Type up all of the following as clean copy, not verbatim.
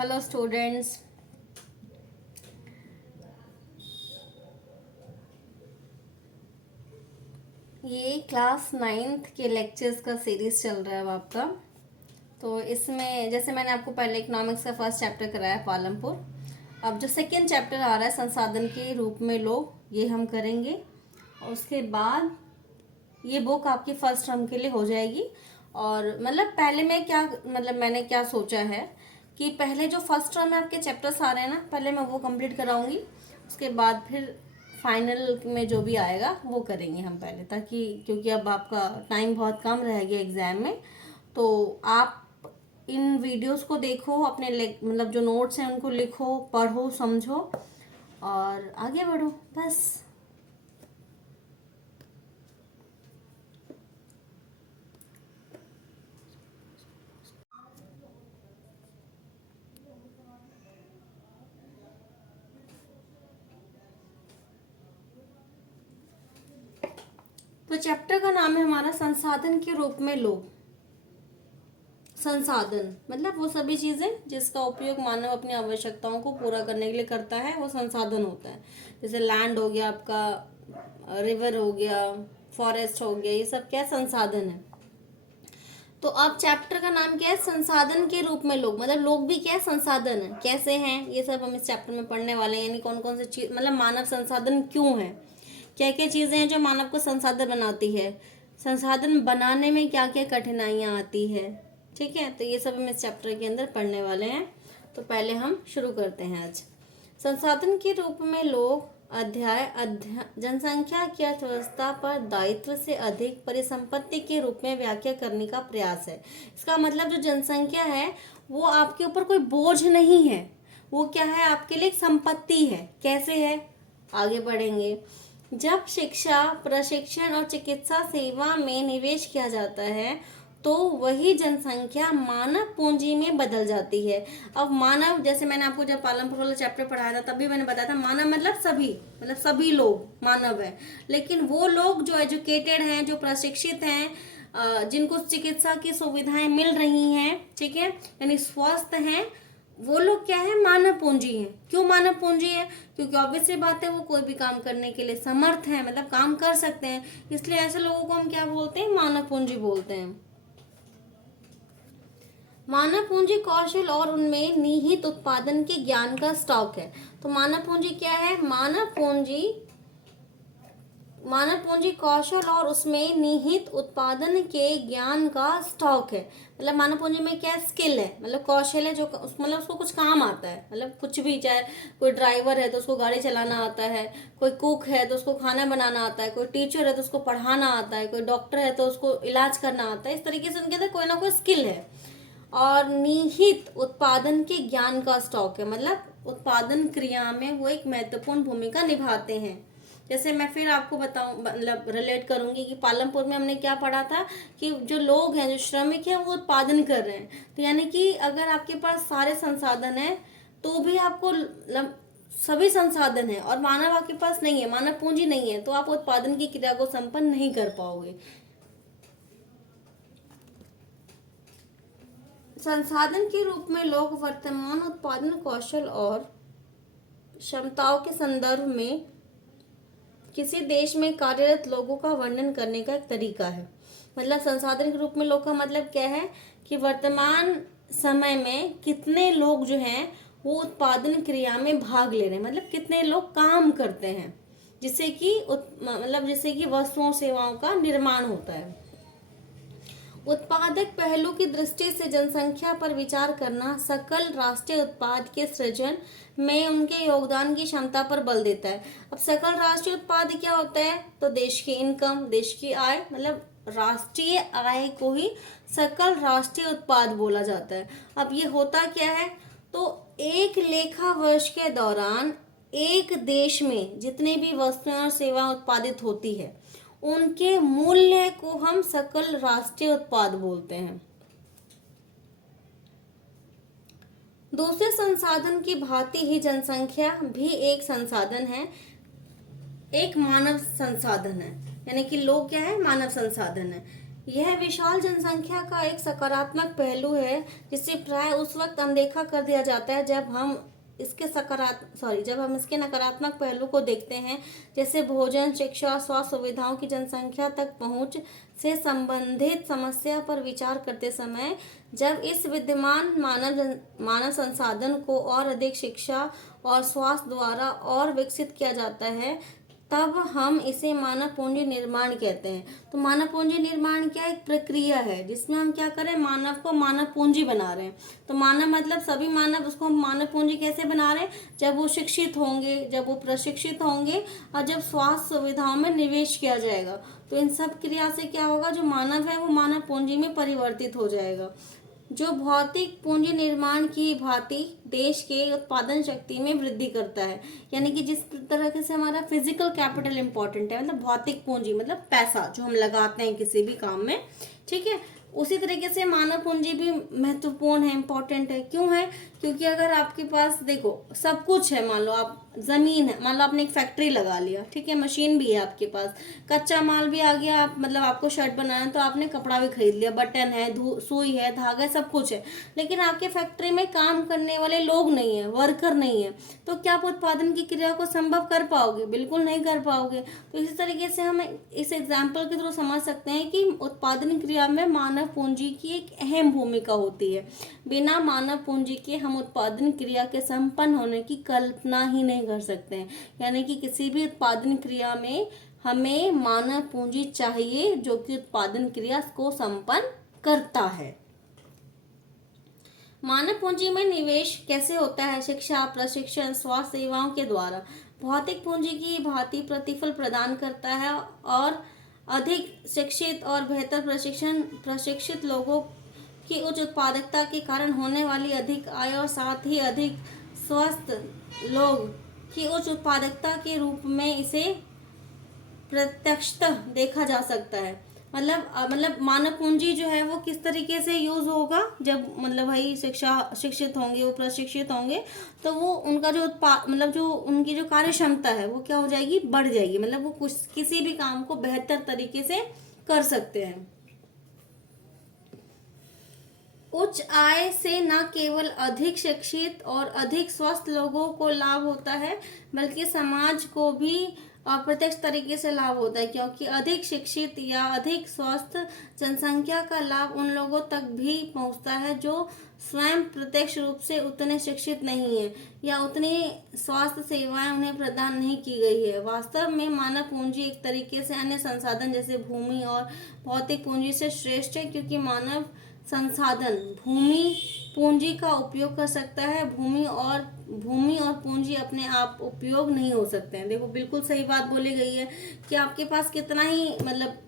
Hello students. ये class ninth के lectures का सीरीज चल रहा है अब आपका। तो इसमें जैसे मैंने आपको पहले इकोनॉमिक्स का फर्स्ट चैप्टर कराया पालमपुर, अब जो सेकंड चैप्टर आ रहा है संसाधन के रूप में लोग, ये हम करेंगे। और उसके बाद ये बुक आपकी फर्स्ट टर्म के लिए हो जाएगी। और मतलब पहले मैं क्या मैंने क्या सोचा है कि पहले जो फर्स्ट टर्म में आपके चैप्टर्स आ रहे हैं ना, पहले मैं वो कंप्लीट कराऊंगी। उसके बाद फिर फाइनल में जो भी आएगा वो करेंगे हम पहले, ताकि क्योंकि अब आपका टाइम बहुत कम रह गया एग्ज़ाम में। तो आप इन वीडियोस को देखो, अपने जो नोट्स हैं उनको लिखो, पढ़ो, समझो और आगे बढ़ो बस। तो चैप्टर का नाम है हमारा संसाधन के रूप में लोग। संसाधन मतलब वो सभी चीज़ें जिसका उपयोग मानव अपनी आवश्यकताओं को पूरा करने के लिए करता है, वो संसाधन होता है। जैसे लैंड हो गया आपका, रिवर हो गया, फॉरेस्ट हो गया, ये सब क्या संसाधन है। तो अब चैप्टर का नाम क्या है, संसाधन के रूप में लोग। मतलब लोग भी क्या है, संसाधन है। कैसे हैं ये सब हम इस चैप्टर में पढ़ने वाले हैं। यानी कौन कौन सी चीज, मानव संसाधन क्यों है, क्या क्या चीजें हैं जो मानव को संसाधन बनाती है, संसाधन बनाने में क्या क्या कठिनाइयां आती है। ठीक है, तो ये सब हम इस चैप्टर के अंदर पढ़ने वाले हैं। तो पहले हम शुरू करते हैं आज। संसाधन के रूप में लोग अध्याय जनसंख्या की अर्थव्यवस्था पर दायित्व से अधिक परिसंपत्ति के रूप में व्याख्या करने का प्रयास है। इसका मतलब जो जनसंख्या है वो आपके ऊपर कोई बोझ नहीं है, वो क्या है, आपके लिए एक संपत्ति है। कैसे है, आगे बढ़ेंगे। जब शिक्षा, प्रशिक्षण और चिकित्सा सेवा में निवेश किया जाता है तो वही जनसंख्या मानव पूंजी में बदल जाती है। अब मानव, जैसे मैंने आपको जब पालमपुर वाला चैप्टर पढ़ाया था तभी मैंने बताया था, मानव मतलब सभी लोग मानव है। लेकिन वो लोग जो एजुकेटेड हैं, जो प्रशिक्षित हैं, जिनको चिकित्सा की सुविधाएं मिल रही हैं, ठीक है, यानी स्वस्थ हैं, वो लोग क्या है, मानव पूंजी है। क्यों मानव पूंजी है? क्योंकि ऑब्वियस सी बात है, वो कोई भी काम करने के लिए समर्थ है, मतलब काम कर सकते हैं। इसलिए ऐसे लोगों को हम क्या बोलते हैं, मानव पूंजी बोलते हैं। मानव पूंजी कौशल और उनमें निहित उत्पादन के ज्ञान का स्टॉक है। तो मानव पूंजी क्या है, मानव पूंजी कौशल और उसमें निहित उत्पादन के ज्ञान का स्टॉक है। मतलब मानव पूंजी में क्या स्किल है, मतलब कौशल है, जो उसको कुछ काम आता है। मतलब कुछ भी, चाहे कोई ड्राइवर है तो उसको गाड़ी चलाना आता है, कोई कुक है तो उसको खाना बनाना आता है, कोई टीचर है तो उसको पढ़ाना आता है, कोई डॉक्टर है तो उसको इलाज करना आता है। इस तरीके से उनके अंदर कोई ना कोई स्किल है। और निहित उत्पादन के ज्ञान का स्टॉक है, मतलब उत्पादन क्रिया में वो एक महत्वपूर्ण भूमिका निभाते हैं। जैसे मैं फिर आपको बताऊं, मतलब रिलेट करूंगी कि पालमपुर में हमने क्या पढ़ा था कि जो लोग हैं, जो श्रमिक हैं, वो उत्पादन कर रहे हैं। तो यानी कि अगर आपके पास सारे संसाधन हैं तो भी आपको सभी संसाधन है और मानव आपके पास नहीं है, मानव पूंजी नहीं है, तो आप उत्पादन की क्रिया को संपन्न नहीं कर पाओगे। संसाधन के रूप में लोग वर्तमान उत्पादन कौशल और क्षमताओं के संदर्भ में किसी देश में कार्यरत लोगों का वर्णन करने का एक तरीका है। मतलब संसाधन के रूप में लोग का मतलब क्या है कि वर्तमान समय में कितने लोग जो हैं वो उत्पादन क्रिया में भाग ले रहे हैं, मतलब कितने लोग काम करते हैं जिससे कि वस्तुओं सेवाओं का निर्माण होता है। उत्पादक पहलू की दृष्टि से जनसंख्या पर विचार करना सकल राष्ट्रीय उत्पाद के सृजन में उनके योगदान की क्षमता पर बल देता है। अब सकल राष्ट्रीय उत्पाद क्या होता है, तो देश की इनकम, देश की आय, मतलब राष्ट्रीय आय को ही सकल राष्ट्रीय उत्पाद बोला जाता है। अब ये होता क्या है, तो एक लेखा वर्ष के दौरान एक देश में जितने भी वस्तुएं और सेवा उत्पादित होती है उनके मूल्य को हम सकल राष्ट्रीय उत्पाद बोलते हैं। दूसरे संसाधन की भांति ही जनसंख्या भी एक संसाधन है, एक मानव संसाधन है। यानी कि लोग क्या है, मानव संसाधन है। यह विशाल जनसंख्या का एक सकारात्मक पहलू है जिसे प्राय उस वक्त अनदेखा कर दिया जाता है जब हम इसके नकारात्मक पहलू को देखते हैं, जैसे भोजन, शिक्षा, स्वास्थ्य सुविधाओं की जनसंख्या तक पहुंच से संबंधित समस्या पर विचार करते समय। जब इस विद्यमान मानव संसाधन को और अधिक शिक्षा और स्वास्थ्य द्वारा और विकसित किया जाता है, तब हम इसे मानव पूंजी निर्माण कहते हैं। तो मानव पूंजी निर्माण क्या एक प्रक्रिया है जिसमें हम क्या करें, मानव को मानव पूंजी बना रहे हैं। तो मानव मतलब सभी मानव, उसको हम मानव पूंजी कैसे बना रहे हैं, जब वो शिक्षित होंगे, जब वो प्रशिक्षित होंगे और जब स्वास्थ्य सुविधाओं में निवेश किया जाएगा, तो इन सब क्रिया से क्या होगा, जो मानव है वो मानव पूंजी में परिवर्तित हो जाएगा, जो भौतिक पूंजी निर्माण की भांति देश के उत्पादन शक्ति में वृद्धि करता है। यानी कि जिस तरह से हमारा फिजिकल कैपिटल इंपॉर्टेंट है, मतलब भौतिक पूंजी मतलब पैसा जो हम लगाते हैं किसी भी काम में, ठीक है, उसी तरीके से मानव पूंजी भी महत्वपूर्ण है, इंपॉर्टेंट है। क्यों है, क्योंकि अगर आपके पास देखो सब कुछ है, मान लो आप ज़मीन है, मान लो आपने एक फैक्ट्री लगा लिया, ठीक है, मशीन भी है आपके पास, कच्चा माल भी आ गया, आप मतलब आपको शर्ट बनाना है तो आपने कपड़ा भी खरीद लिया, बटन है, सुई है, धागा है, सब कुछ है, लेकिन आपके फैक्ट्री में काम करने वाले लोग नहीं है, वर्कर नहीं है, तो क्या आप उत्पादन की क्रिया को संभव कर पाओगे, बिल्कुल नहीं कर पाओगे। तो इसी तरीके से हम इस एग्जाम्पल के थ्रू समझ सकते हैं कि उत्पादन क्रिया में मानव पूंजी की एक अहम भूमिका होती है। बिना मानव पूंजी के हम उत्पादन क्रिया के संपन्न होने की कल्पना ही नहीं कर सकते हैं। यानी कि किसी भी उत्पादन क्रिया में हमें मानव पूंजी चाहिए जो कि उत्पादन क्रिया को संपन्न करता है। मानव पूंजी में निवेश कैसे होता है, शिक्षा, प्रशिक्षण, स्वास्थ्य सेवाओं के द्वारा। भौतिक पूंजी की भांति प्रतिफल प्रदान करता है और अधिक शिक्षित और बेहतर प्रशिक्षित लोगों की उच्च उत्पादकता के कारण होने वाली अधिक आय और साथ ही अधिक स्वस्थ लोग की उच्च उत्पादकता के रूप में इसे प्रत्यक्षतः देखा जा सकता है। मतलब मानव पूंजी जो है वो किस तरीके से यूज होगा, जब मतलब भाई शिक्षित होंगे, वो प्रशिक्षित होंगे, तो वो उनका जो मतलब जो उनकी जो कार्य क्षमता है वो क्या हो जाएगी, बढ़ जाएगी, मतलब वो कुछ किसी भी काम को बेहतर तरीके से कर सकते हैं। उच्च आय से न केवल अधिक शिक्षित और अधिक स्वस्थ लोगों को लाभ होता है, बल्कि समाज को भी अप्रत्यक्ष तरीके से लाभ होता है, क्योंकि अधिक शिक्षित या अधिक स्वस्थ जनसंख्या का लाभ उन लोगों तक भी पहुंचता है जो स्वयं प्रत्यक्ष रूप से उतने शिक्षित नहीं है या उतनी स्वास्थ्य सेवाएं उन्हें प्रदान नहीं की गई है। वास्तव में मानव पूंजी एक तरीके से अन्य संसाधन जैसे भूमि और भौतिक पूंजी से श्रेष्ठ है, क्योंकि मानव संसाधन भूमि पूंजी का उपयोग कर सकता है, भूमि और पूंजी अपने आप उपयोग नहीं हो सकते हैं। देखो बिल्कुल सही बात बोली गई है कि आपके पास कितना ही मतलब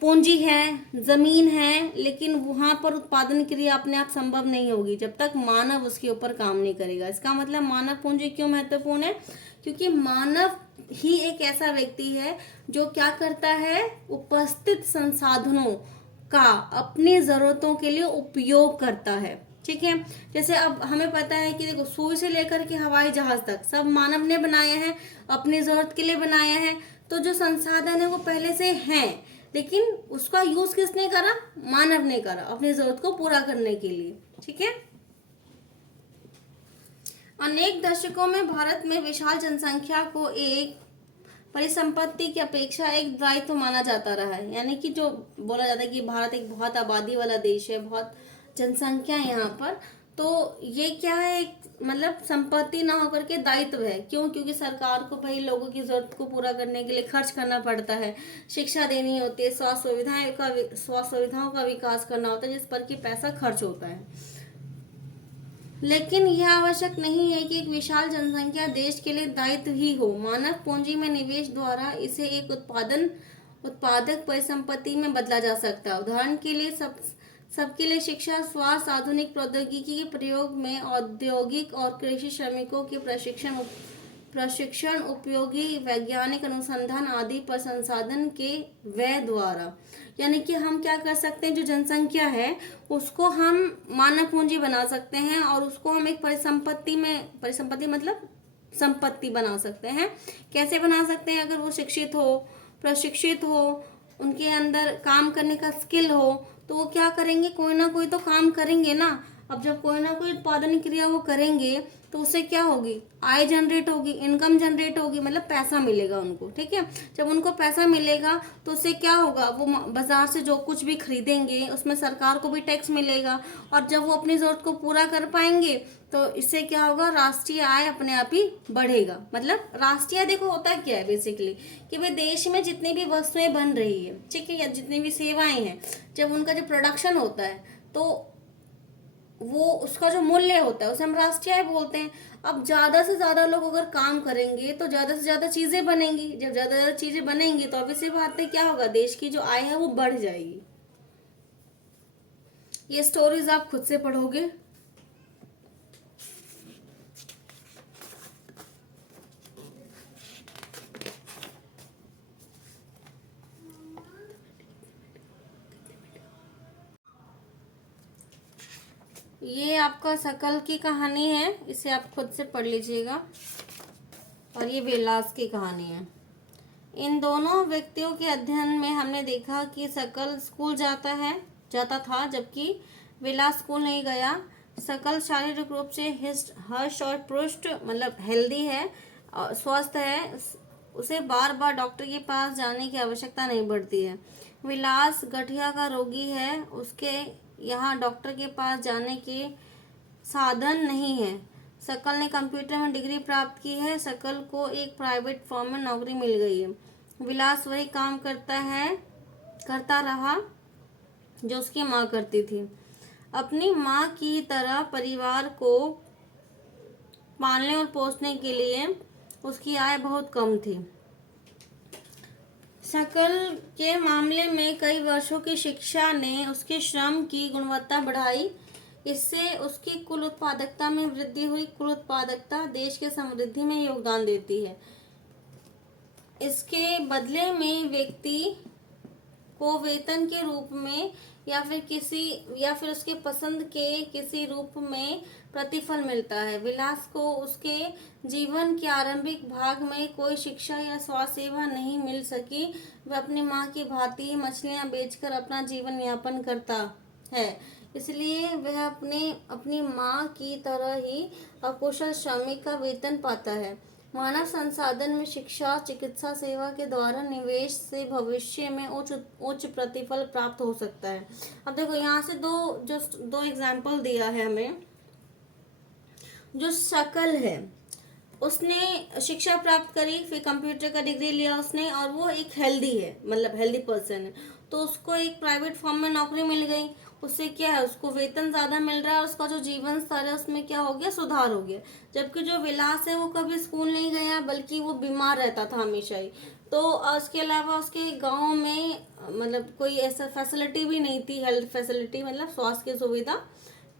पूंजी है, जमीन है, लेकिन वहां पर उत्पादन क्रिया अपने आप संभव नहीं होगी जब तक मानव उसके ऊपर काम नहीं करेगा। इसका मतलब मानव पूंजी क्यों महत्वपूर्ण है, क्योंकि मानव ही एक ऐसा व्यक्ति है जो क्या करता है, उपस्थित संसाधनों का अपनी जरूरतों के लिए उपयोग करता है। ठीक है, जैसे अब हमें पता है कि देखो सुई से लेकर के हवाई जहाज तक सब मानव ने बनाया है, अपनी जरूरत के लिए बनाया है। तो जो संसाधन है वो पहले से हैं, लेकिन उसका यूज किसने करा, मानव ने करा अपनी जरूरत को पूरा करने के लिए। ठीक है, अनेक दशकों में भारत में विशाल जनसंख्या को एक परिसंपत्ति की अपेक्षा एक दायित्व माना जाता रहा है। यानी कि जो बोला जाता है कि भारत एक बहुत आबादी वाला देश है, बहुत जनसंख्या है यहाँ पर, तो ये क्या है, एक मतलब संपत्ति ना होकर के दायित्व है। क्यों, क्योंकि सरकार को भाई लोगों की जरूरत को पूरा करने के लिए खर्च करना पड़ता है, शिक्षा देनी होती है, स्वास्थ्य सुविधाओं का विकास करना होता है, जिस पर कि पैसा खर्च होता है। लेकिन यह आवश्यक नहीं है कि एक विशाल जनसंख्या देश के लिए दायित्व ही हो। मानव पूंजी में निवेश द्वारा इसे एक उत्पादक परिसंपत्ति में बदला जा सकता है। उदाहरण के लिए सबके लिए शिक्षा, स्वास्थ्य, आधुनिक प्रौद्योगिकी के प्रयोग में औद्योगिक और कृषि श्रमिकों के प्रशिक्षण, उपयोगी वैज्ञानिक अनुसंधान आदि पर संसाधन के व्यय द्वारा। यानी कि हम क्या कर सकते हैं, जो जनसंख्या है उसको हम मानव पूंजी बना सकते हैं और उसको हम एक परिसंपत्ति मतलब संपत्ति बना सकते हैं। कैसे बना सकते हैं, अगर वो शिक्षित हो, प्रशिक्षित हो उनके अंदर काम करने का स्किल हो, तो वो क्या करेंगे, कोई ना कोई तो काम करेंगे ना। अब जब कोई ना कोई उत्पादन क्रिया वो करेंगे तो उससे क्या होगी, आय जनरेट होगी, इनकम जनरेट होगी, मतलब पैसा मिलेगा उनको। ठीक है, जब उनको पैसा मिलेगा तो उससे क्या होगा, वो बाजार से जो कुछ भी खरीदेंगे उसमें सरकार को भी टैक्स मिलेगा, और जब वो अपनी जरूरत को पूरा कर पाएंगे तो इससे क्या होगा, राष्ट्रीय आय अपने आप ही बढ़ेगा। मतलब राष्ट्रीय आय देखो होता क्या है बेसिकली, कि भाई देश में जितनी भी वस्तुएं बन रही है, ठीक है, या जितनी भी सेवाएं हैं, जब उनका जो प्रोडक्शन होता है तो वो उसका जो मूल्य होता है उसे हम राष्ट्रीय आय बोलते हैं। अब ज्यादा से ज्यादा लोग अगर काम करेंगे तो ज्यादा से ज्यादा चीजें बनेंगी, जब ज्यादा से ज्यादा चीजें बनेंगी तो ऑब्वियसली बात है क्या होगा, देश की जो आय है वो बढ़ जाएगी। ये स्टोरीज आप खुद से पढ़ोगे। ये आपका शकल की कहानी है, इसे आप खुद से पढ़ लीजिएगा। और ये विलास की कहानी है। इन दोनों व्यक्तियों के अध्ययन में हमने देखा कि शकल स्कूल जाता था, जबकि विलास स्कूल नहीं गया। शकल शारीरिक रूप से हर्ष और पुष्ट, मतलब हेल्दी है और स्वस्थ है, उसे बार बार डॉक्टर के पास जाने की आवश्यकता नहीं पड़ती है। विलास गठिया का रोगी है, उसके यहाँ डॉक्टर के पास जाने के साधन नहीं है। शकल ने कंप्यूटर में डिग्री प्राप्त की है। शकल को एक प्राइवेट फर्म में नौकरी मिल गई है। विलास वही काम करता रहा जो उसकी माँ करती थी। अपनी माँ की तरह परिवार को पालने और पोसने के लिए उसकी आय बहुत कम थी। शकल के मामले में कई वर्षों की शिक्षा ने उसके श्रम की गुणवत्ता बढ़ाई। इससे उसकी कुल उत्पादकता में वृद्धि हुई। कुल उत्पादकता देश के समृद्धि में योगदान देती है। इसके बदले में व्यक्ति को वेतन के रूप में या फिर उसके पसंद के किसी रूप में प्रतिफल मिलता है। विलास को उसके जीवन के आरंभिक भाग में कोई शिक्षा या स्वास्थ्य सेवा नहीं मिल सकी। वह अपनी माँ की भांति मछलियाँ बेचकर अपना जीवन यापन करता है, इसलिए वह अपनी माँ की तरह ही अकुशल श्रमिक का वेतन पाता है। मानव संसाधन में शिक्षा चिकित्सा सेवा के द्वारा निवेश से भविष्य में उच्च प्रतिफल प्राप्त हो सकता है। अब देखो यहाँ से दो एग्जाम्पल दिया है हमें। जो शकल है उसने शिक्षा प्राप्त करी, फिर कंप्यूटर का डिग्री लिया उसने, और वो एक हेल्दी है, मतलब हेल्दी पर्सन है, तो उसको एक प्राइवेट फर्म में नौकरी मिल गई। उससे क्या है, उसको वेतन ज्यादा मिल रहा है, उसका जो जीवन स्तर है उसमें क्या हो गया, सुधार हो गया। जबकि जो विलास है वो कभी स्कूल नहीं गया, बल्कि वो बीमार रहता था हमेशा ही। तो उसके अलावा उसके गांव में मतलब कोई ऐसा फैसिलिटी भी नहीं थी, हेल्थ फैसिलिटी मतलब स्वास्थ्य की सुविधा,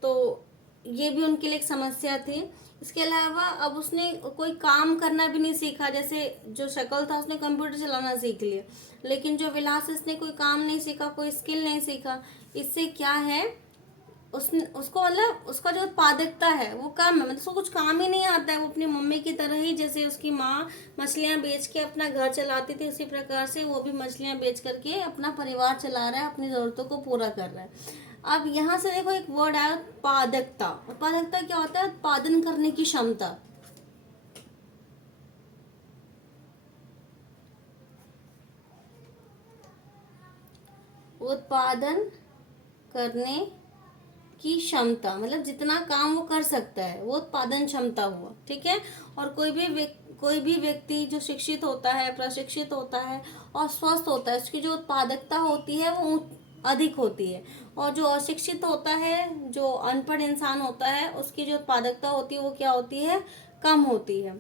तो ये भी उनके लिए एक समस्या थी। इसके अलावा अब उसने कोई काम करना भी नहीं सीखा। जैसे जो शकल था उसने कंप्यूटर चलाना सीख लिया, लेकिन जो विलास इसने कोई काम नहीं सीखा, कोई स्किल नहीं सीखा। इससे क्या है, उसको मतलब उसका जो उत्पादकता है वो कम है, मतलब उसको कुछ काम ही नहीं आता है। वो अपनी मम्मी की तरह ही, जैसे उसकी माँ मछलियाँ बेच के अपना घर चलाती थी, उसी प्रकार से वो भी मछलियाँ बेच करके अपना परिवार चला रहा है, अपनी ज़रूरतों को पूरा कर रहा है। अब यहाँ से देखो एक वर्ड आया, उत्पादकता। उत्पादकता क्या होता है, उत्पादन करने की क्षमता। उत्पादन करने की क्षमता मतलब जितना काम वो कर सकता है वो उत्पादन क्षमता हुआ। ठीक है, और कोई भी व्यक्ति जो शिक्षित होता है, प्रशिक्षित होता है और स्वस्थ होता है, उसकी जो उत्पादकता होती है वो अधिक होती है। और जो अशिक्षित होता है, जो अनपढ़ इंसान होता है, उसकी जो उत्पादकता होती है वो क्या होती है, कम होती है।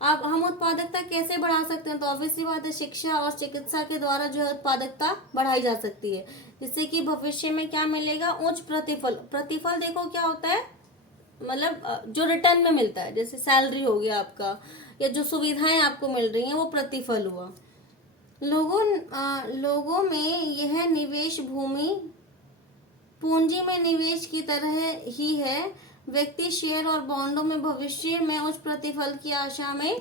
अब हम उत्पादकता कैसे बढ़ा सकते हैं, तो ऑब्वियसली बात है शिक्षा और चिकित्सा के द्वारा जो है उत्पादकता बढ़ाई जा सकती है, जिससे कि भविष्य में क्या मिलेगा, उच्च प्रतिफल। प्रतिफल देखो क्या होता है, मतलब जो रिटर्न में मिलता है, जैसे सैलरी हो गया आपका, या जो सुविधाएं आपको मिल रही हैं वो प्रतिफल हुआ। लोगों में यह निवेश भूमि पूंजी में निवेश की तरह ही है। व्यक्ति शेयर और बॉन्डों में भविष्य में उच्च प्रतिफल की आशा में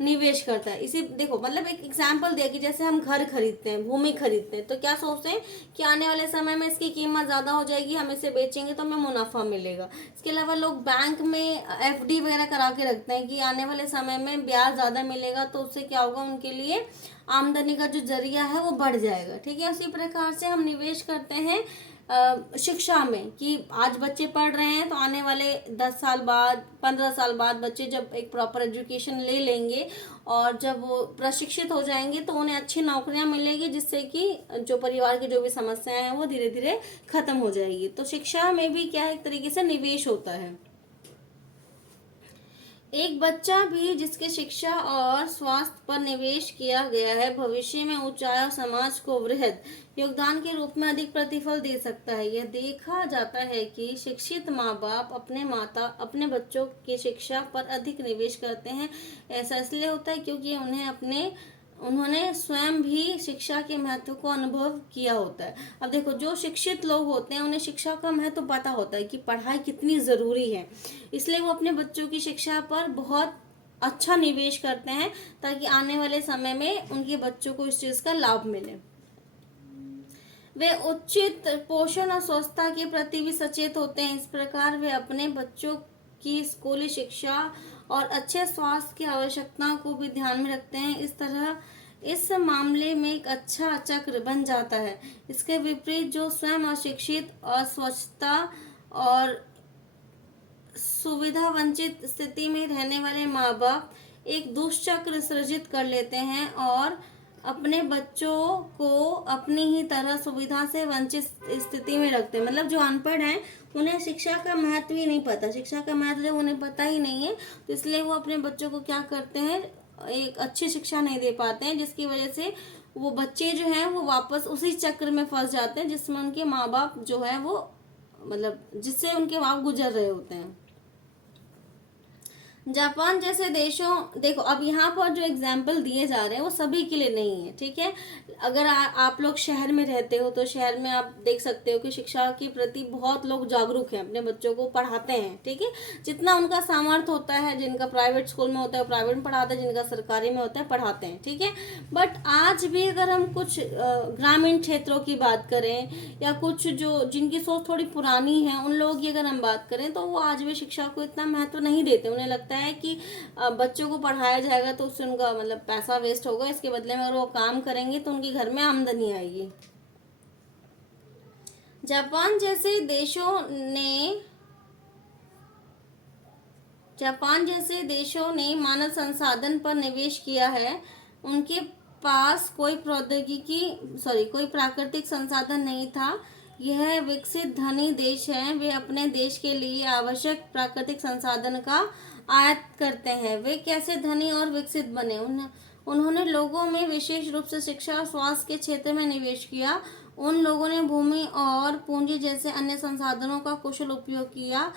निवेश करता है। इसी देखो मतलब एक एग्जाम्पल दिया कि जैसे हम घर खरीदते हैं, भूमि खरीदते हैं, तो क्या सोचते हैं कि आने वाले समय में इसकी कीमत ज़्यादा हो जाएगी, हम इसे बेचेंगे तो हमें मुनाफा मिलेगा। इसके अलावा लोग बैंक में एफडी वगैरह करा के रखते हैं कि आने वाले समय में ब्याज ज़्यादा मिलेगा, तो उससे क्या होगा, उनके लिए आमदनी का जो जरिया है वो बढ़ जाएगा। ठीक है, उसी प्रकार से हम निवेश करते हैं शिक्षा में कि आज बच्चे पढ़ रहे हैं तो आने वाले 10 साल बाद, 15 साल बाद बच्चे जब एक प्रॉपर एजुकेशन ले लेंगे और जब वो प्रशिक्षित हो जाएंगे तो उन्हें अच्छी नौकरियां मिलेगी, जिससे कि जो परिवार की जो भी समस्याएं हैं वो धीरे धीरे खत्म हो जाएगी। तो शिक्षा में भी क्या है, एक तरीके से निवेश होता है। एक बच्चा भी जिसके शिक्षा और स्वास्थ्य पर निवेश किया गया है भविष्य में ऊंचाई और समाज को वृहद योगदान के रूप में अधिक प्रतिफल दे सकता है। यह देखा जाता है कि शिक्षित माँ बाप अपने बच्चों की शिक्षा पर अधिक निवेश करते हैं। ऐसा इसलिए होता है क्योंकि उन्होंने स्वयं भी शिक्षा के महत्व को अनुभव किया होता है। अब देखो, जो शिक्षित लोग होते हैं उन्हें शिक्षा का महत्व पता होता है कि पढ़ाई कितनी ज़रूरी है, इसलिए वो अपने बच्चों की शिक्षा पर बहुत अच्छा निवेश करते हैं ताकि आने वाले समय में उनके बच्चों को इस चीज़ का लाभ मिले। वे उचित पोषण और स्वच्छता के प्रति भी सचेत होते हैं। इस प्रकार वे अपने बच्चों की स्कूली शिक्षा और अच्छे स्वास्थ्य की आवश्यकताओं को भी ध्यान में रखते हैं। इस तरह इस मामले में एक अच्छा चक्र बन जाता है। इसके विपरीत जो स्वयं अशिक्षित, अस्वच्छता और सुविधा वंचित स्थिति में रहने वाले माँ बाप एक दुष्चक्र सृजित कर लेते हैं और अपने बच्चों को अपनी ही तरह सुविधा से वंचित स्थिति में रखते हैं। मतलब जो अनपढ़ हैं उन्हें शिक्षा का महत्व ही नहीं पता, शिक्षा का महत्व उन्हें पता ही नहीं है, तो इसलिए वो अपने बच्चों को क्या करते हैं, एक अच्छी शिक्षा नहीं दे पाते हैं, जिसकी वजह से वो बच्चे जो हैं वो वापस उसी चक्र में फंस जाते हैं जिसमें उनके माँ बाप जो है वो मतलब जिससे उनके माँ बाप गुजर रहे होते हैं। जापान जैसे देशों, देखो अब यहाँ पर जो एग्जाम्पल दिए जा रहे हैं वो सभी के लिए नहीं है। ठीक है, अगर आप लोग शहर में रहते हो तो शहर में आप देख सकते हो कि शिक्षा के प्रति बहुत लोग जागरूक हैं, अपने बच्चों को पढ़ाते हैं। ठीक है, जितना उनका सामर्थ्य होता है, जिनका प्राइवेट स्कूल में होता है प्राइवेट में पढ़ाते हैं, जिनका सरकारी में होता है पढ़ाते हैं। ठीक है, बट आज भी अगर हम कुछ ग्रामीण क्षेत्रों की बात करें या कुछ जो जिनकी सोच थोड़ी पुरानी है उन लोगों की अगर हम बात करें तो वो आज भी शिक्षा को इतना महत्व नहीं देते। उन्हें लगता है कि बच्चों को पढ़ाया जाएगा तो उससे उनका मतलब पैसा वेस्ट होगा, इसके बदले में अगर वो काम करेंगे तो उनके घर में आमदनी आएगी। जापान जैसे देशों ने मानव संसाधन पर निवेश किया है। उनके पास कोई कोई प्राकृतिक संसाधन नहीं था। यह विकसित धनी देश है, वे अपने देश के लिए आवश्यक प्राकृतिक संसाधन का आयात करते हैं। वे कैसे धनी और विकसित बने, उन्होंने लोगों में विशेष रूप से शिक्षा और स्वास्थ्य के क्षेत्र में निवेश किया। उन लोगों ने भूमि और पूंजी जैसे अन्य संसाधनों का कुशल उपयोग किया।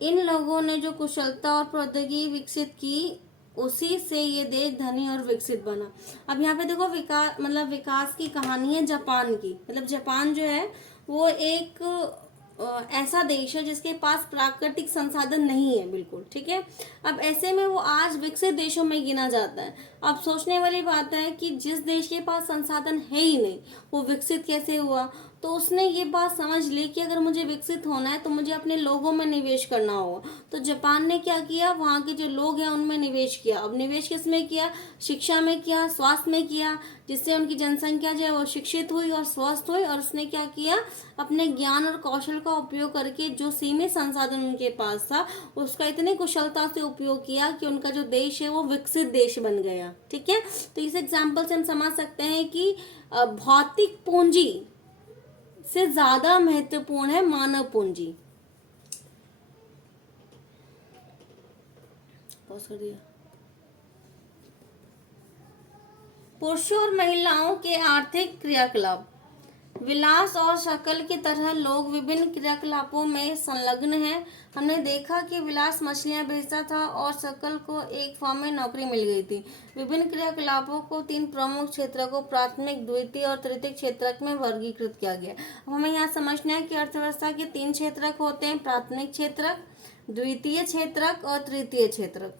इन लोगों ने जो कुशलता और प्रौद्योगिकी विकसित की, उसी से ये देश धनी और विकसित बना। अब यहाँ पे देखो विकास की कहानी है जापान की। मतलब जापान जो है वो एक ऐसा देश है जिसके पास प्राकृतिक संसाधन नहीं है बिल्कुल। ठीक है, अब ऐसे में वो आज विकसित देशों में गिना जाता है। अब सोचने वाली बात है कि जिस देश के पास संसाधन है ही नहीं वो विकसित कैसे हुआ। तो उसने ये बात समझ ली कि अगर मुझे विकसित होना है तो मुझे अपने लोगों में निवेश करना होगा। तो जापान ने क्या किया, वहाँ के जो लोग हैं उनमें निवेश किया। अब निवेश किस में किया, शिक्षा में किया, स्वास्थ्य में किया, जिससे उनकी जनसंख्या जो है वो शिक्षित हुई और स्वस्थ हुई। और उसने क्या किया, अपने ज्ञान और कौशल का उपयोग करके जो सीमित संसाधन उनके पास था उसका इतनी कुशलता से उपयोग किया कि उनका जो देश है वो विकसित देश बन गया। ठीक है, तो इस एग्जाम्पल से हम समझ सकते हैं कि भौतिक पूंजी से ज्यादा महत्वपूर्ण है मानव पूंजी। पॉज कर दिया। पुरुषों और महिलाओं के आर्थिक क्रियाकलाप। विलास और शकल की तरह लोग विभिन्न क्रियाकलापों में संलग्न हैं। हमने देखा कि विलास मछलियां बेचता था और शकल को एक फर्म में नौकरी मिल गई थी। विभिन्न क्रियाकलापों को 3 प्रमुख क्षेत्रों को प्राथमिक, द्वितीय और तृतीय क्षेत्रक में वर्गीकृत किया गया। अब हमें यहाँ समझना है कि अर्थव्यवस्था के 3 क्षेत्रक होते हैं, प्राथमिक क्षेत्रक, द्वितीय क्षेत्रक और तृतीय क्षेत्रक।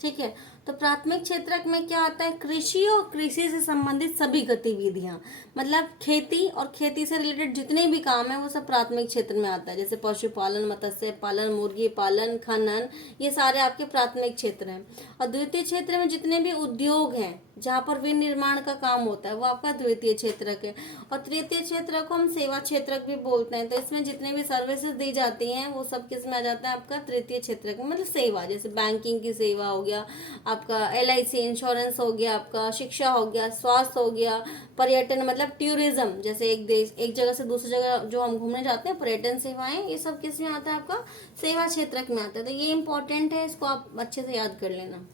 ठीक है। तो प्राथमिक क्षेत्रक में क्या आता है, कृषि और कृषि से संबंधित सभी गतिविधियां, मतलब खेती और खेती से रिलेटेड जितने भी काम है वो सब प्राथमिक क्षेत्र में आता है, जैसे पशुपालन, मत्स्य पालन, मुर्गी पालन, खनन, ये सारे आपके प्राथमिक क्षेत्र हैं। और द्वितीय क्षेत्र में जितने भी उद्योग हैं जहाँ पर विनिर्माण का काम होता है वो आपका द्वितीय क्षेत्रक है। और तृतीय क्षेत्र को हम सेवा क्षेत्रक भी बोलते हैं। तो इसमें जितने भी सर्विसेज दी जाती हैं वो सब किस में आ जाता है, आपका तृतीय क्षेत्रक में, मतलब सेवा, जैसे बैंकिंग की सेवा हो गया, आपका LIC इंश्योरेंस हो गया, आपका शिक्षा हो गया, स्वास्थ्य हो गया, पर्यटन मतलब टूरिज्म, जैसे एक देश एक जगह से दूसरी जगह जो हम घूमने जाते हैं, पर्यटन सेवाएं, ये सब किस में आता है, आपका सेवा क्षेत्रक में आता है। तो ये इंपॉर्टेंट है, इसको आप अच्छे से याद कर लेना।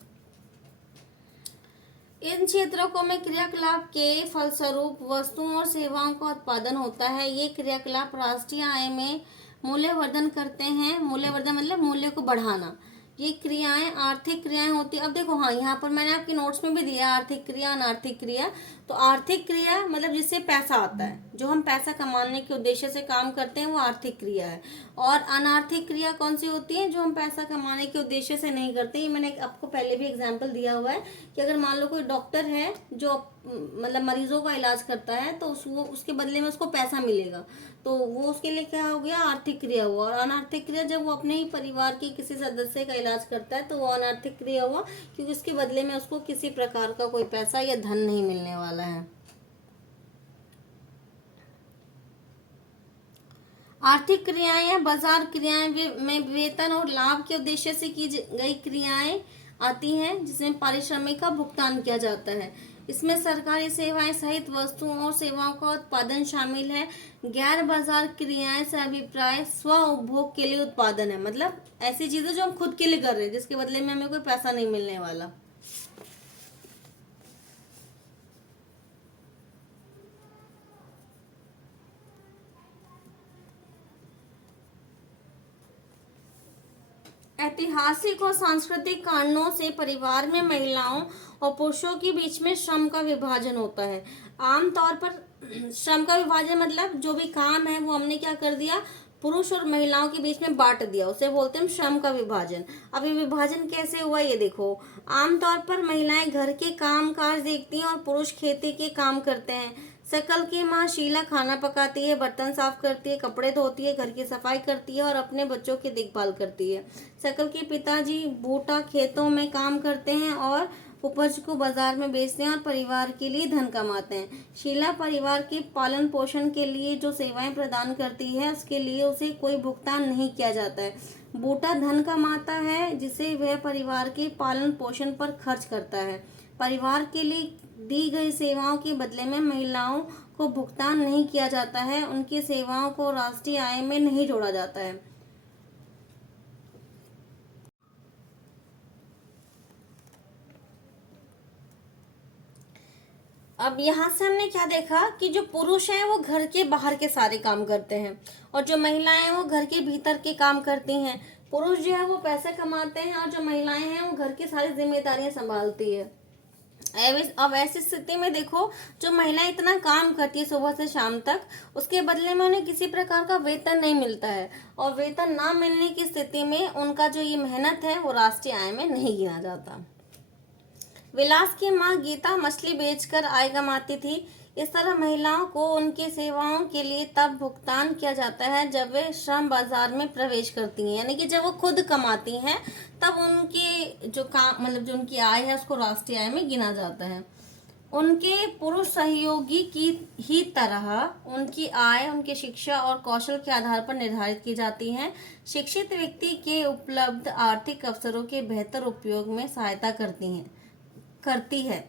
इन क्षेत्रों में क्रियाकलाप के फलस्वरूप वस्तुओं और सेवाओं का उत्पादन होता है। ये क्रियाकलाप राष्ट्रीय आय में मूल्यवर्धन करते हैं। मूल्यवर्धन मतलब मूल्य को बढ़ाना। ये क्रियाएं आर्थिक क्रियाएं होती है। अब देखो, हाँ, यहाँ पर मैंने आपकी नोट्स में भी दिया आर्थिक क्रिया, अनार्थिक क्रिया। तो आर्थिक क्रिया मतलब जिससे पैसा आता है, जो हम पैसा कमाने के उद्देश्य से काम करते हैं, वो आर्थिक क्रिया है। और अनार्थिक क्रिया कौन सी होती है, जो हम पैसा कमाने के उद्देश्य से नहीं करते। ये मैंने आपको पहले भी एग्जाम्पल दिया हुआ है कि अगर मान लो कोई डॉक्टर है जो मतलब मरीजों का इलाज करता है, तो वो उसके बदले में उसको पैसा मिलेगा, तो वो उसके लिए क्या हो गया, आर्थिक क्रिया हुआ। और अनार्थिक क्रिया जब वो अपने ही परिवार के किसी सदस्य का इलाज करता है, तो वो अनार्थिक क्रिया हुआ, क्योंकि उसके बदले में उसको किसी प्रकार का कोई पैसा या धन नहीं मिलने वाला है। आर्थिक क्रियाएं या बाजार क्रियाएं में वेतन और लाभ के उद्देश्य से की गई क्रियाएं आती हैं, जिसमें पारिश्रमिक का भुगतान किया जाता है। इसमें सरकारी सेवाएं सहित वस्तुओं और सेवाओं का उत्पादन शामिल है। गैर बाजार क्रियाएं से अभिप्राय स्व उपभोग के लिए उत्पादन है, मतलब ऐसी चीजें जो हम खुद के लिए कर रहे हैं, जिसके बदले में हमें कोई पैसा नहीं मिलने वाला। ऐतिहासिक और सांस्कृतिक कारणों से परिवार में महिलाओं और पुरुषों के बीच में श्रम का विभाजन होता है। आमतौर पर श्रम का विभाजन मतलब जो भी काम है वो हमने क्या कर दिया, पुरुष और महिलाओं के बीच में बांट दिया, उसे बोलते हैं श्रम का विभाजन। अब ये विभाजन कैसे हुआ, ये देखो। आमतौर पर महिलाएं घर के काम काज देखती हैं और पुरुष खेती के काम करते हैं। शकल की माँ शीला खाना पकाती है, बर्तन साफ करती है, कपड़े धोती है, घर की सफाई करती है और अपने बच्चों की देखभाल करती है। शकल के पिताजी बूटा खेतों में काम करते हैं और उपज को बाजार में बेचते हैं और परिवार के लिए धन कमाते हैं। शीला परिवार के पालन पोषण के लिए जो सेवाएं प्रदान करती है, उसके लिए उसे कोई भुगतान नहीं किया जाता है। बूटा धन कमाता है जिसे वह परिवार के पालन पोषण पर खर्च करता है। परिवार के लिए दी गई सेवाओं के बदले में महिलाओं को भुगतान नहीं किया जाता है। उनकी सेवाओं को राष्ट्रीय आय में नहीं जोड़ा जाता है। अब यहाँ से हमने क्या देखा कि जो पुरुष हैं वो घर के बाहर के सारे काम करते हैं और जो महिलाएं हैं वो घर के भीतर के काम करती हैं। पुरुष जो है वो पैसे कमाते हैं और जो महिलाएं हैं वो घर की सारी जिम्मेदारियां संभालती है। अब ऐसी स्थिति में देखो, जो महिलाएं इतना काम करती है सुबह से शाम तक, उसके बदले में उन्हें किसी प्रकार का वेतन नहीं मिलता है। और वेतन ना मिलने की स्थिति में उनका जो ये मेहनत है वो राष्ट्रीय आय में नहीं गिना जाता। विलास की माँ गीता मछली बेचकर आय कमाती थी। इस तरह महिलाओं को उनकी सेवाओं के लिए तब भुगतान किया जाता है जब वे श्रम बाजार में प्रवेश करती हैं, यानी कि जब वो खुद कमाती हैं तब उनके जो काम मतलब जो उनकी आय है उसको राष्ट्रीय आय में गिना जाता है। उनके पुरुष सहयोगी की ही तरह उनकी आय उनकी शिक्षा और कौशल के आधार पर निर्धारित की जाती है। शिक्षित व्यक्ति के उपलब्ध आर्थिक अवसरों के बेहतर उपयोग में सहायता करती है।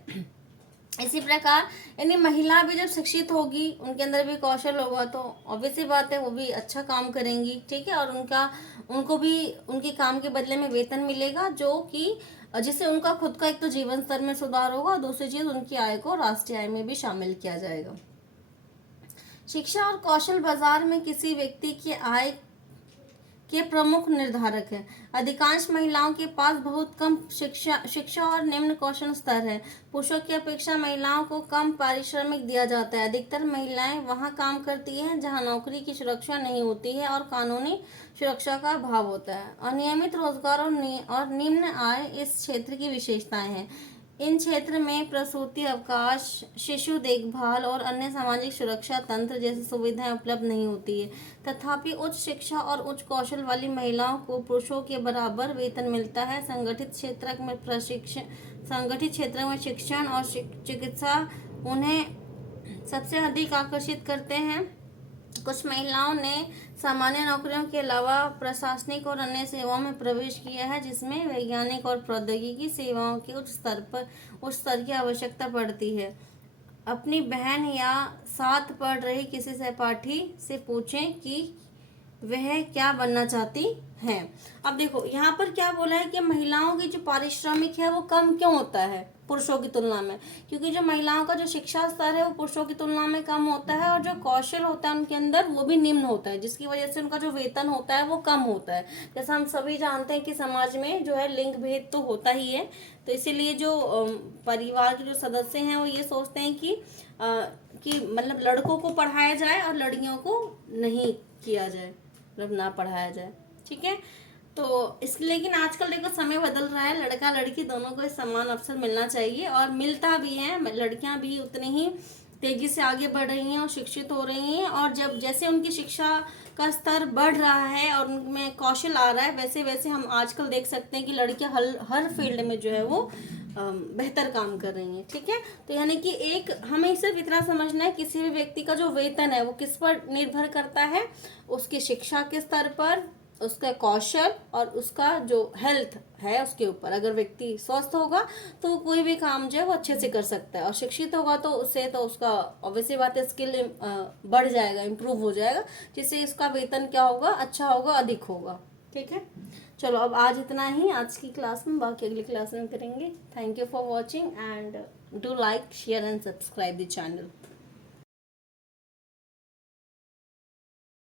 इसी प्रकार यानी महिला भी जब शिक्षित होगी, उनके अंदर भी कौशल होगा, तो ऑब्वियस सी बात है वो भी अच्छा काम करेंगी, ठीक है। और उनको भी उनके काम के बदले में वेतन मिलेगा, जो कि जिससे उनका खुद का एक तो जीवन स्तर में सुधार होगा और दूसरी चीज उनकी आय को राष्ट्रीय आय में भी शामिल किया जाएगा। शिक्षा और कौशल बाजार में किसी व्यक्ति की आय के प्रमुख निर्धारक है। अधिकांश महिलाओं के पास बहुत कम शिक्षा और निम्न कौशल स्तर है। पुरुषों की अपेक्षा महिलाओं को कम पारिश्रमिक दिया जाता है। अधिकतर महिलाएं वहां काम करती हैं जहां नौकरी की सुरक्षा नहीं होती है और कानूनी सुरक्षा का अभाव होता है। अनियमित रोजगार और निम्न आय इस क्षेत्र की विशेषताएं हैं। इन क्षेत्र में प्रसूति अवकाश, शिशु देखभाल और अन्य सामाजिक सुरक्षा तंत्र जैसी सुविधाएं उपलब्ध नहीं होती है। तथापि उच्च शिक्षा और उच्च कौशल वाली महिलाओं को पुरुषों के बराबर वेतन मिलता है। संगठित क्षेत्र में शिक्षण और चिकित्सा उन्हें सबसे अधिक आकर्षित करते हैं। कुछ महिलाओं ने सामान्य नौकरियों के अलावा प्रशासनिक और अन्य सेवाओं में प्रवेश किया है, जिसमें वैज्ञानिक और प्रौद्योगिकी सेवाओं के उच्च स्तर की आवश्यकता पड़ती है। अपनी बहन या साथ पढ़ रही किसी सहपाठी से पूछें कि वह क्या बनना चाहती हैं। अब देखो यहाँ पर क्या बोला है कि महिलाओं की जो पारिश्रमिक है वो कम क्यों होता है पुरुषों की तुलना में, क्योंकि जो महिलाओं का जो शिक्षा स्तर है वो पुरुषों की तुलना में कम होता है और जो कौशल होता है उनके अंदर वो भी निम्न होता है, जिसकी वजह से उनका जो वेतन होता है वो कम होता है। जैसा हम सभी जानते हैं कि समाज में जो है लिंग भेद तो होता ही है, तो इसीलिए जो परिवार के जो सदस्य हैं वो ये सोचते हैं कि मतलब लड़कों को पढ़ाया जाए और लड़कियों को नहीं किया जाए, मतलब ना पढ़ाया जाए। ठीक है, तो लेकिन आजकल देखो समय बदल रहा है, लड़का लड़की दोनों को समान अवसर मिलना चाहिए और मिलता भी है। लड़कियां भी उतनी ही तेजी से आगे बढ़ रही हैं और शिक्षित हो रही हैं, और जब जैसे उनकी शिक्षा का स्तर बढ़ रहा है और उनमें कौशल आ रहा है, वैसे वैसे हम आजकल देख सकते हैं कि लड़कियां हर फील्ड में जो है वो बेहतर काम कर रही हैं। ठीक है, तो यानी कि हमें सिर्फ इतना समझना है, किसी भी व्यक्ति का जो वेतन है वो किस पर निर्भर करता है, उसकी शिक्षा के स्तर पर, उसका कौशल और उसका जो हेल्थ है उसके ऊपर। अगर व्यक्ति स्वस्थ होगा तो कोई भी काम जो है वो अच्छे से कर सकता है, और शिक्षित होगा तो उसका ऑब्वियसली बात है स्किल बढ़ जाएगा, इम्प्रूव हो जाएगा, जिससे इसका वेतन क्या होगा, अच्छा होगा, अधिक होगा। ठीक है, चलो अब आज इतना ही आज की क्लास में, बाकी अगली क्लास में करेंगे। Thank you for watching and do like, share and subscribe the channel.